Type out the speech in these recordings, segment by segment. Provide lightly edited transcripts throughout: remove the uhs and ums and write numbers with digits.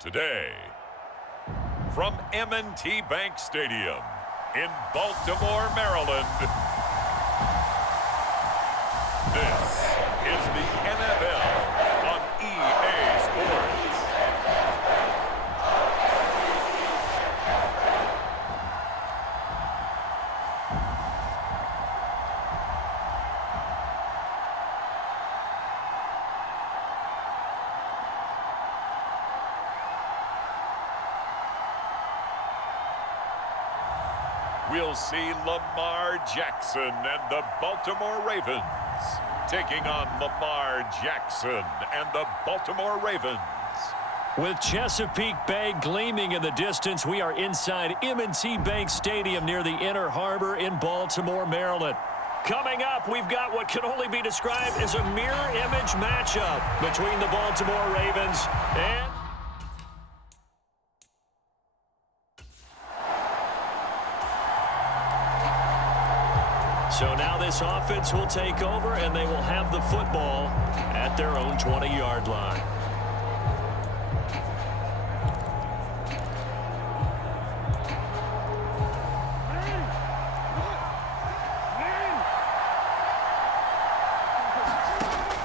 Today, from M&T Bank Stadium in Baltimore, Maryland, this is the NFL on EA Sports. We'll see Lamar Jackson and the Baltimore Ravens taking on Lamar Jackson and the Baltimore Ravens. With Chesapeake Bay gleaming in the distance, we are inside M&T Bank Stadium near the Inner Harbor in Baltimore, Maryland. Coming up, we've got what can only be described as a mirror image matchup between the Baltimore Ravens and... So now this offense will take over, and they will have the football at their own 20-yard line.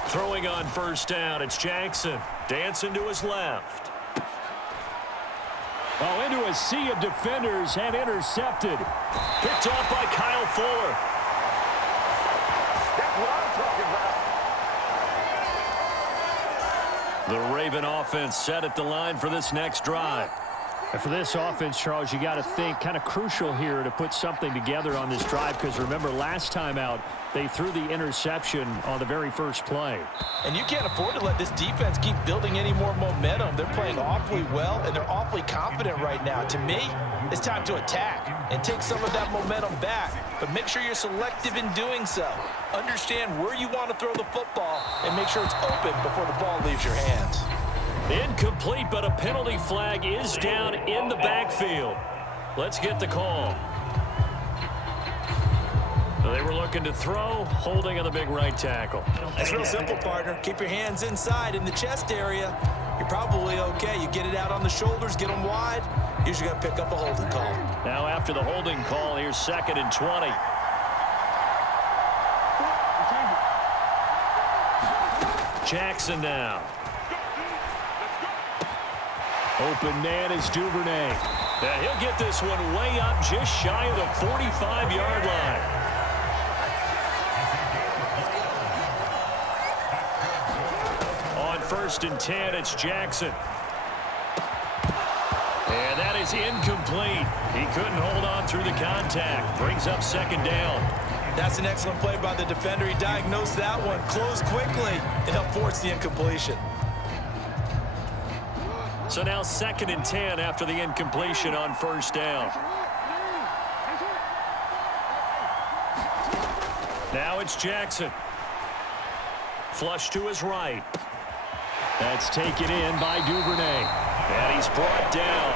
Throwing on first down, it's Jackson. Dancing to his left. Oh, into a sea of defenders and intercepted. Picked off by Kyle Fuller. What I'm talking about. The Raven offense set at the line for this next drive. And for this offense, Charles, you got to think kind of crucial here to put something together on this drive, because remember last time out they threw the interception on the very first play. And you can't afford to let this defense keep building any more momentum. They're playing awfully well, and they're awfully confident right now. To me, it's time to attack and take some of that momentum back. But make sure you're selective in doing so. Understand where you want to throw the football and make sure it's open before the ball leaves your hands. Incomplete, but a penalty flag is down in the backfield. Let's get the call. They were looking to throw, holding on the big right tackle. It's real simple, partner. Keep your hands inside in the chest area. You're probably okay. You get it out on the shoulders, get them wide. Usually got to pick up a holding call. Now after the holding call, here's 2nd and 20. Jackson now. Open man is Duvernay. Now he'll get this one way up just shy of the 45-yard line. On 1st and 10, it's Jackson. And that is incomplete. He couldn't hold on through the contact. Brings up 2nd down. That's an excellent play by the defender. He diagnosed that one, closed quickly, and helped force the incompletion. So now 2nd and 10 after the incompletion on 1st down. Now it's Jackson. Flush to his right. That's taken in by Duvernay. And he's brought down.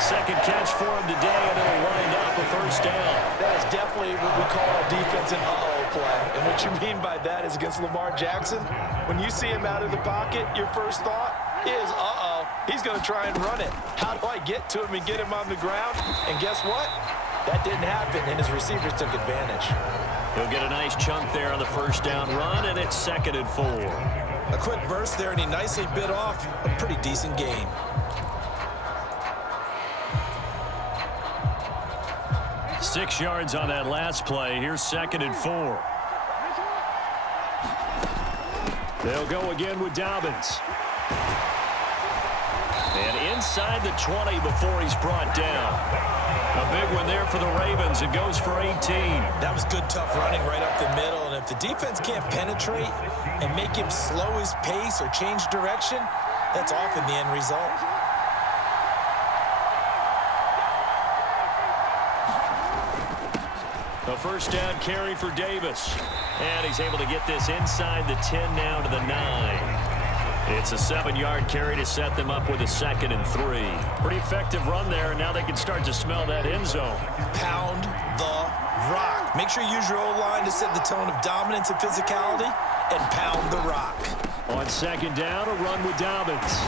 2nd catch for him today, and it'll wind up a 1st down. That is definitely what we call a defense and uh-oh play. And what you mean by that is against Lamar Jackson, when you see him out of the pocket, your first thought is, uh-oh, he's going to try and run it. How do I get to him and get him on the ground? And guess what? That didn't happen, and his receivers took advantage. He'll get a nice chunk there on the 1st down run, and it's 2nd and 4. A quick burst there, and he nicely bit off a pretty decent gain. Six yards on that last play. Here's 2nd and 4. They'll go again with Dobbins. And inside the 20 before he's brought down. A big one there for the Ravens. It goes for 18. That was good, tough running right up the middle. And if the defense can't penetrate and make him slow his pace or change direction, that's often the end result. A first down carry for Davis. And he's able to get this inside the 10 now to the 9. It's a 7-yard carry to set them up with a 2nd and 3. Pretty effective run there, and now they can start to smell that end zone. Pound the rock. Make sure you use your O-line to set the tone of dominance and physicality, and pound the rock. On 2nd down, a run with Dobbins.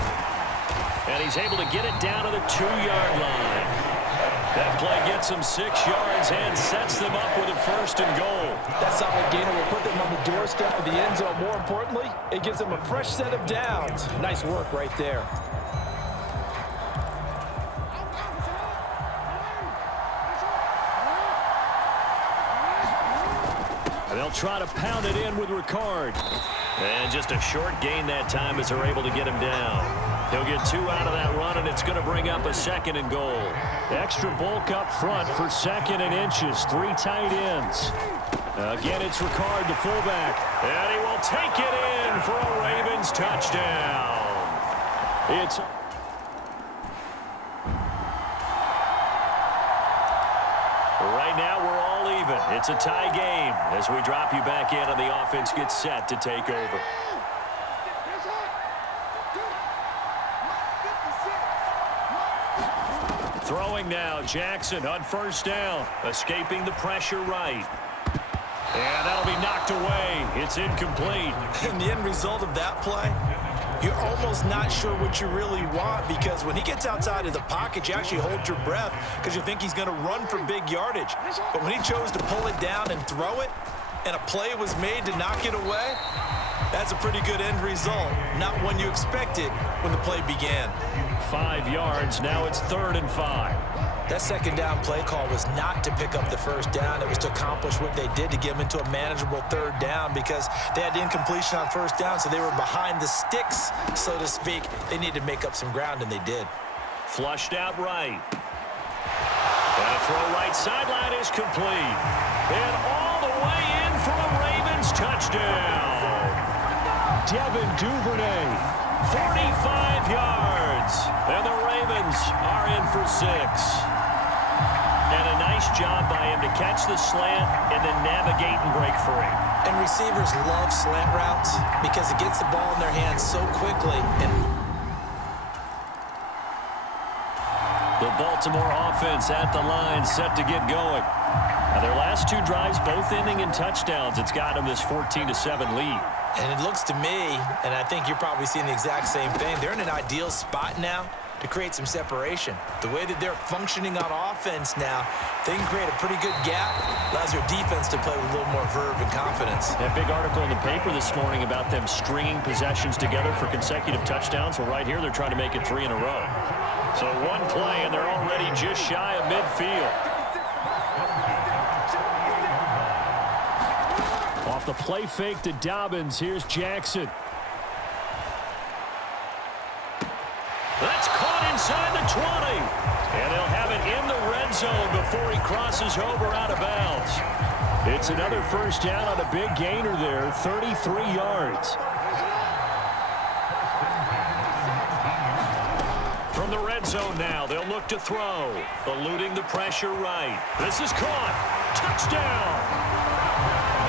And he's able to get it down to the 2-yard line. That play gets them 6 yards and sets them up with a 1st and goal. That solid gainer will put them on the doorstep of the end zone. More importantly, it gives them a fresh set of downs. Nice work right there. They'll try to pound it in with Ricard. And just a short gain that time as they're able to get him down. He'll get 2 out of that run, and it's going to bring up a 2nd and goal. Extra bulk up front for 2nd and inches. 3 tight ends. Again, it's Ricard, the fullback. And he will take it in for a Ravens touchdown. It's... Right now, we're all even. It's a tie game as we drop you back in and the offense gets set to take over. Throwing now, Jackson on first down, escaping the pressure right. And that'll be knocked away. It's incomplete. And the end result of that play, you're almost not sure what you really want, because when he gets outside of the pocket, you actually hold your breath because you think he's going to run for big yardage. But when he chose to pull it down and throw it, and a play was made to knock it away, that's a pretty good end result. Not one you expected when the play began. 5 yards. Now it's 3rd and 5. That 2nd down play call was not to pick up the 1st down. It was to accomplish what they did to get them into a manageable 3rd down, because they had incompletion on 1st down, so they were behind the sticks, so to speak. They needed to make up some ground, and they did. Flushed out right. And a throw right sideline is complete. And all the way in for a Ravens touchdown. Devin Duvernay. 45 yards. And the Ravens are in for 6. And a nice job by him to catch the slant and then navigate and break free. And receivers love slant routes because it gets the ball in their hands so quickly. And the Baltimore offense at the line, set to get going. Now their last 2 drives both ending in touchdowns. It's got them this 14-7 lead. And it looks to me, and I think you're probably seeing the exact same thing, they're in an ideal spot now to create some separation. The way that they're functioning on offense now, they can create a pretty good gap. Allows their defense to play with a little more verve and confidence. That big article in the paper this morning about them stringing possessions together for consecutive touchdowns. Well, right here, they're trying to make it 3 in a row. So 1 play, and they're already just shy of midfield. Off the play fake to Dobbins. Here's Jackson. That's caught inside the 20. And they'll have it in the red zone before he crosses over out of bounds. It's another 1st down on a big gainer there. 33 yards. From the red zone now, they'll look to throw. Eluding the pressure right. This is caught. Touchdown.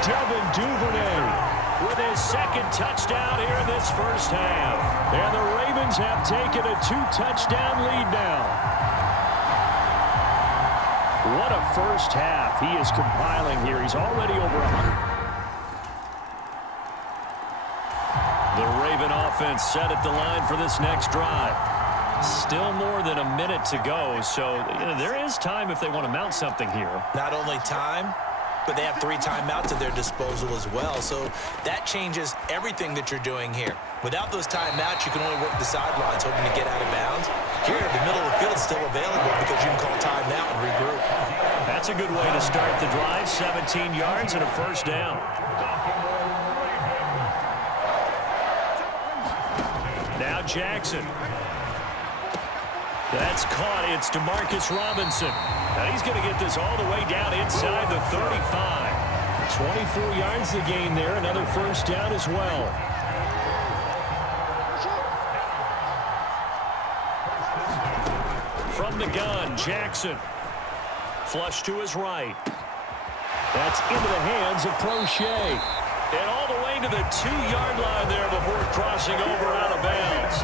Devin Duvernay with his 2nd touchdown here in this 1st half. And the Ravens have taken a 2-touchdown lead now. What a 1st half he is compiling here. He's already over 100. The Raven offense set at the line for this next drive. Still more than a minute to go, so there is time if they want to mount something here. Not only time, but they have 3 timeouts at their disposal as well. So that changes everything that you're doing here. Without those timeouts, you can only work the sidelines, hoping to get out of bounds. Here, the middle of the field is still available because you can call timeout and regroup. That's a good way to start the drive. 17 yards and a 1st down. Now Jackson. That's caught. It's DeMarcus Robinson. And he's going to get this all the way down inside the 35. 24 yards to gain there. Another first down as well. From the gun, Jackson. Flush to his right. That's into the hands of Prochet. And all the way to the 2-yard line there before crossing over out of bounds.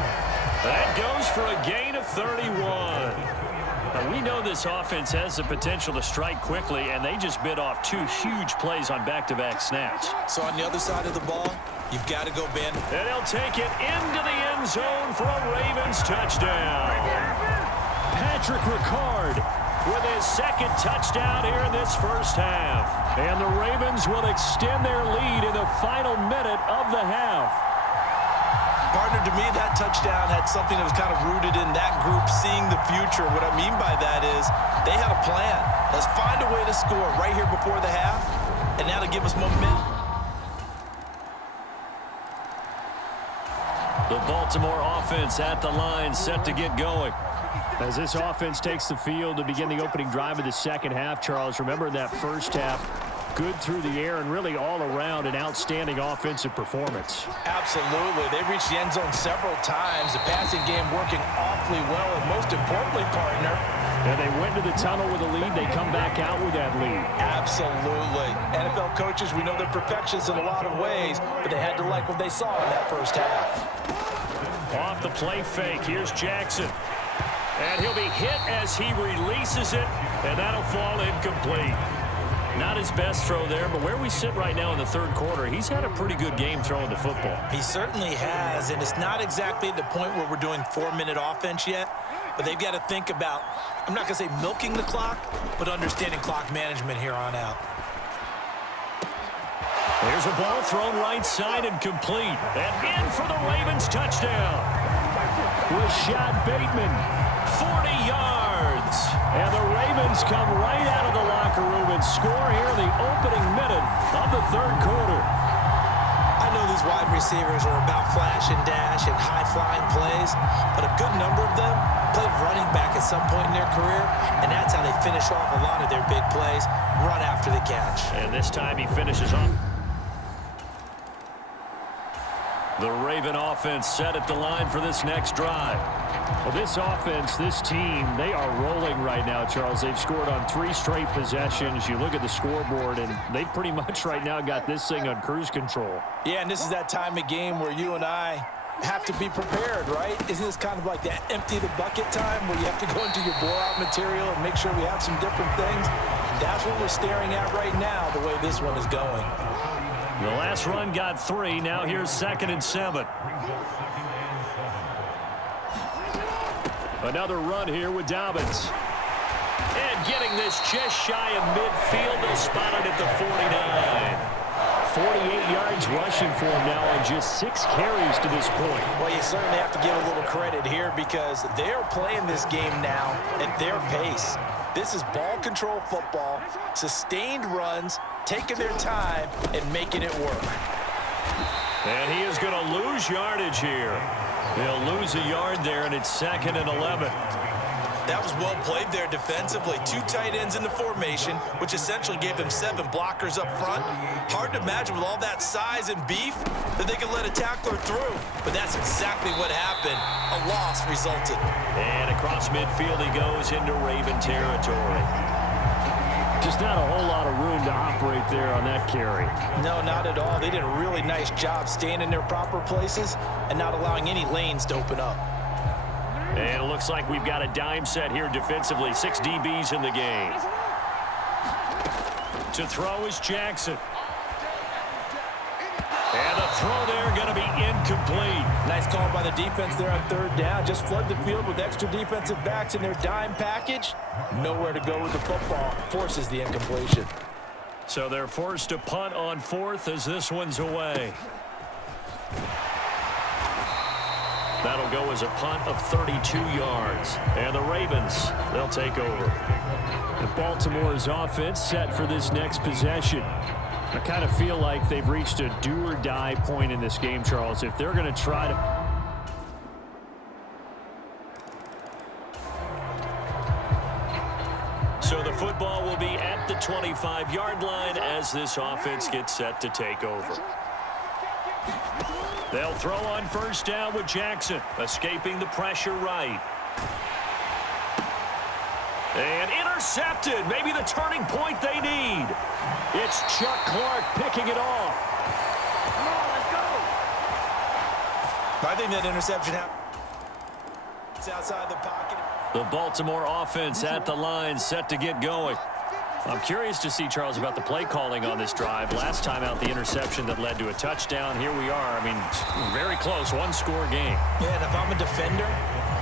That goes for a gain of 31. Now, we know this offense has the potential to strike quickly, and they just bit off 2 huge plays on back-to-back snaps. So on the other side of the ball, you've got to go, Ben. And he'll take it into the end zone for a Ravens touchdown. Patrick Ricard with his second touchdown here in this first half. And the Ravens will extend their lead in the final minute of the half. Partner, to me, that touchdown had something that was kind of rooted in that group seeing the future. What I mean by that is they had a plan. Let's find a way to score right here before the half, and now to give us momentum. The Baltimore offense at the line, set to get going. As this offense takes the field to begin the opening drive of the second half, Charles, remember that first half, good through the air and really all around an outstanding offensive performance. Absolutely. They've reached the end zone several times. The passing game working awfully well, and most importantly, partner, and they went to the tunnel with a lead. They come back out with that lead. Absolutely. NFL coaches, we know they're perfectionists in a lot of ways, but they had to like what they saw in that first half. Off the play fake, here's Jackson. And he'll be hit as he releases it, and that'll fall incomplete. Not his best throw there, but where we sit right now in the third quarter, he's had a pretty good game throwing the football. He certainly has, and it's not exactly at the point where we're doing 4-minute offense yet, but they've got to think about, I'm not going to say milking the clock, but understanding clock management here on out. There's a ball thrown right side and complete. And in for the Ravens touchdown. Rashad Bateman. 40 yards. And the Ravens come right out of the locker room and score here in the opening minute of the third quarter. I know these wide receivers are about flash and dash and high-flying plays, but a good number of them played running back at some point in their career, and that's how they finish off a lot of their big plays, run after the catch. And this time he finishes off. The Raven offense set at the line for this next drive. Well, this offense, this team, they are rolling right now, Charles. They've scored on 3 straight possessions. You look at the scoreboard, and they pretty much right now got this thing on cruise control. Yeah, and this is that time of game where you and I have to be prepared, right? Isn't this kind of like that empty the bucket time where you have to go into your blowout material and make sure we have some different things? That's what we're staring at right now, the way this one is going. The last run got 3. Now here's 2nd and 7. Another run here with Dobbins. And getting this just shy of midfield. They'll spot it at the 49. 48 yards rushing for him now on just 6 carries to this point. Well, you certainly have to give a little credit here because they're playing this game now at their pace. This is ball control football, sustained runs, taking their time, and making it work. And he is going to lose yardage here. They'll lose a yard there, and it's 2nd and 11. That was well played there defensively. 2 tight ends in the formation, which essentially gave them 7 blockers up front. Hard to imagine with all that size and beef that they could let a tackler through. But that's exactly what happened. A loss resulted. And across midfield he goes into Raven territory. Just not a whole lot of room to operate there on that carry. No, not at all. They did a really nice job staying in their proper places and not allowing any lanes to open up. And it looks like we've got a dime set here defensively. 6 DBs in the game. To throw is Jackson. And the throw there going to be incomplete. Nice call by the defense there on 3rd down. Just flood the field with extra defensive backs in their dime package. Nowhere to go with the football. Forces the incompletion. So they're forced to punt on 4th as this one's away. That'll go as a punt of 32 yards. And the Ravens, they'll take over. The Baltimore's offense set for this next possession. I kind of feel like they've reached a do-or-die point in this game, Charles. If they're going to try to... So the 35-yard line as this offense gets set to take over. They'll throw on first down with Jackson, escaping the pressure right. And intercepted, maybe the turning point they need. It's Chuck Clark picking it off. Come on, let's go. I think that interception happened. It's outside the pocket. The Baltimore offense at the line, set to get going. I'm curious to see, Charles, about the play calling on this drive. Last time out, the interception that led to a touchdown. Here we are. I mean, very close, one-score game. Yeah, and if I'm a defender,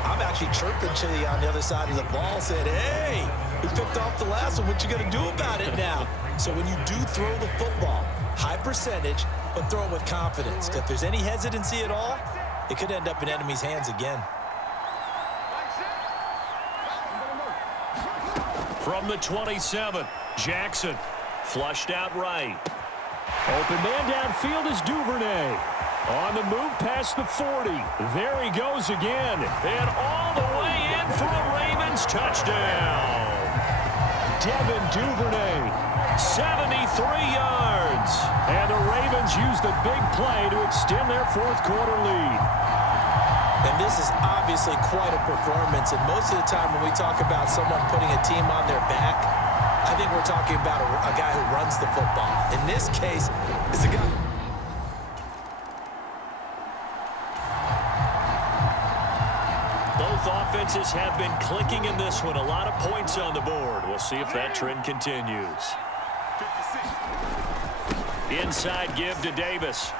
I'm actually chirping Chili on the other side of the ball, saying, hey, we picked off the last one. What you going to do about it now? So when you do throw the football, high percentage, but throw it with confidence. Because if there's any hesitancy at all, it could end up in enemy's hands again. From the 27, Jackson flushed out right. Open man downfield is Duvernay. On the move past the 40. There he goes again. And all the way in for a Ravens touchdown. Devin Duvernay, 73 yards. and the Ravens use the big play to extend their fourth quarter lead. And this is obviously quite a performance. And most of the time when we talk about someone putting a team on their back, I think we're talking about a guy who runs the football. In this case, it's a guy. Both offenses have been clicking in this one. A lot of points on the board. We'll see if that trend continues. Inside give to Davis.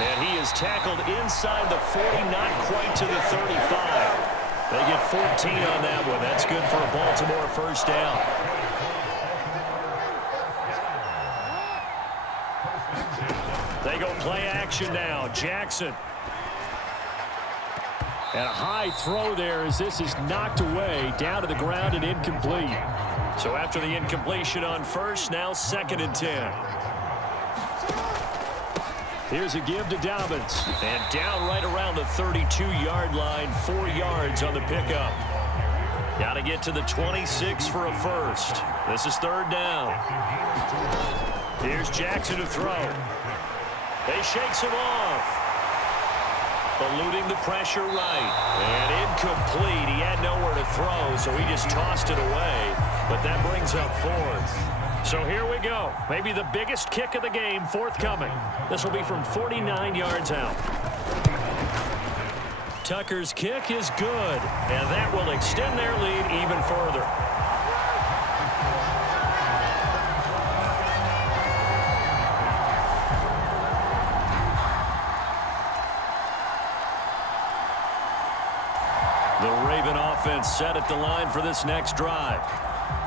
And he is tackled inside the 40, not quite to the 35. They get 14 on that one. That's good for a Baltimore first down. They go play action now. Jackson. And a high throw there as this is knocked away, down to the ground and incomplete. So after the incompletion on first, now 2nd and 10. Here's a give to Dobbins. And down right around the 32-yard line, 4 yards on the pickup. Got to get to the 26 for a first. This is 3rd down. Here's Jackson to throw. They shakes him off. Eluding the pressure right. And incomplete. He had nowhere to throw, so he just tossed it away. But that brings up 4th. So here we go. Maybe the biggest kick of the game forthcoming. This will be from 49 yards out. Tucker's kick is good, and that will extend their lead even further. The Raven offense set at the line for this next drive.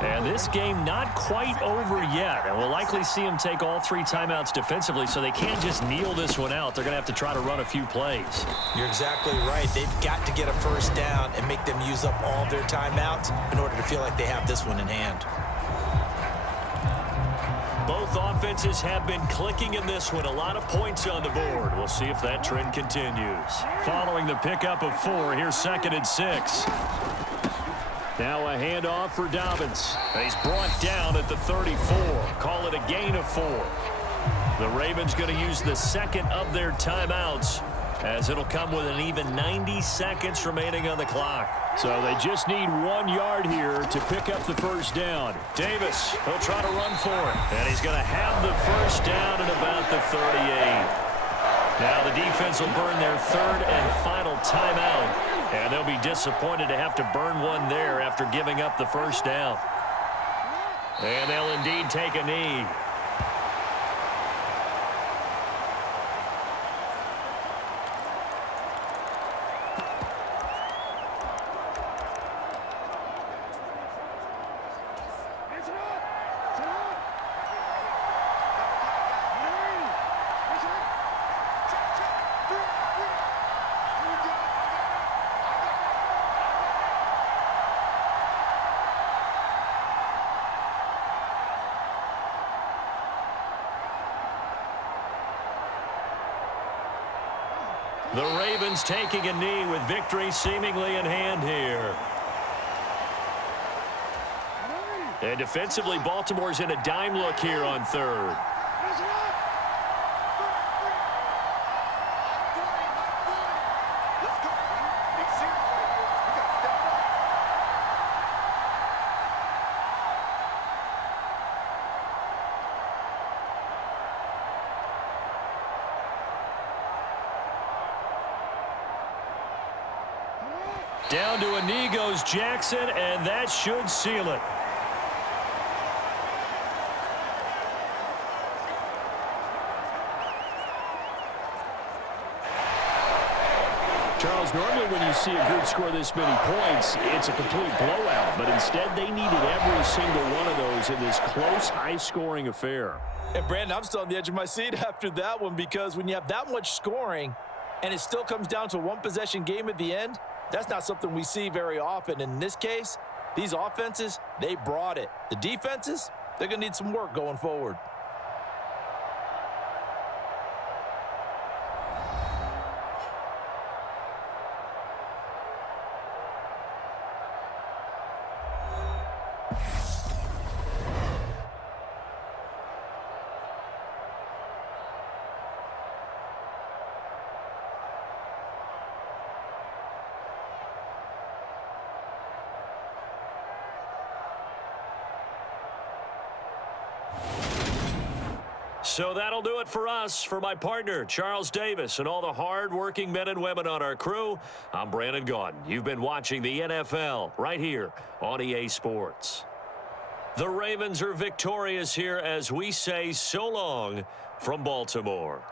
And this game not quite over yet. And we'll likely see them take all 3 timeouts defensively, so they can't just kneel this one out. They're going to have to try to run a few plays. You're exactly right. They've got to get a first down and make them use up all their timeouts in order to feel like they have this one in hand. Both offenses have been clicking in this one. A lot of points on the board. We'll see if that trend continues. Following the pickup of 4, here's 2nd and 6. Now a handoff for Dobbins. He's brought down at the 34. Call it a gain of 4. The Ravens going to use the 2nd of their timeouts, as it'll come with an even 90 seconds remaining on the clock. So they just need 1 yard here to pick up the first down. Davis, he'll try to run for it. And he's going to have the first down at about the 38. Now the defense will burn their 3rd and final timeout. And they'll be disappointed to have to burn one there after giving up the first down. And they'll indeed take a knee. The Ravens taking a knee with victory seemingly in hand here. And defensively, Baltimore's in a dime look here on third. Down to a knee goes Jackson, and that should seal it. Charles, normally when you see a group score this many points, it's a complete blowout. But instead, they needed every single one of those in this close, high-scoring affair. And, Brandon, I'm still on the edge of my seat after that one because when you have that much scoring and it still comes down to a one-possession game at the end, that's not something we see very often. In this case, these offenses, they brought it. The defenses, they're going to need some work going forward. So that'll do it for us. For my partner, Charles Davis, and all the hard-working men and women on our crew, I'm Brandon Gaudin. You've been watching the NFL right here on EA Sports. The Ravens are victorious here as we say so long from Baltimore.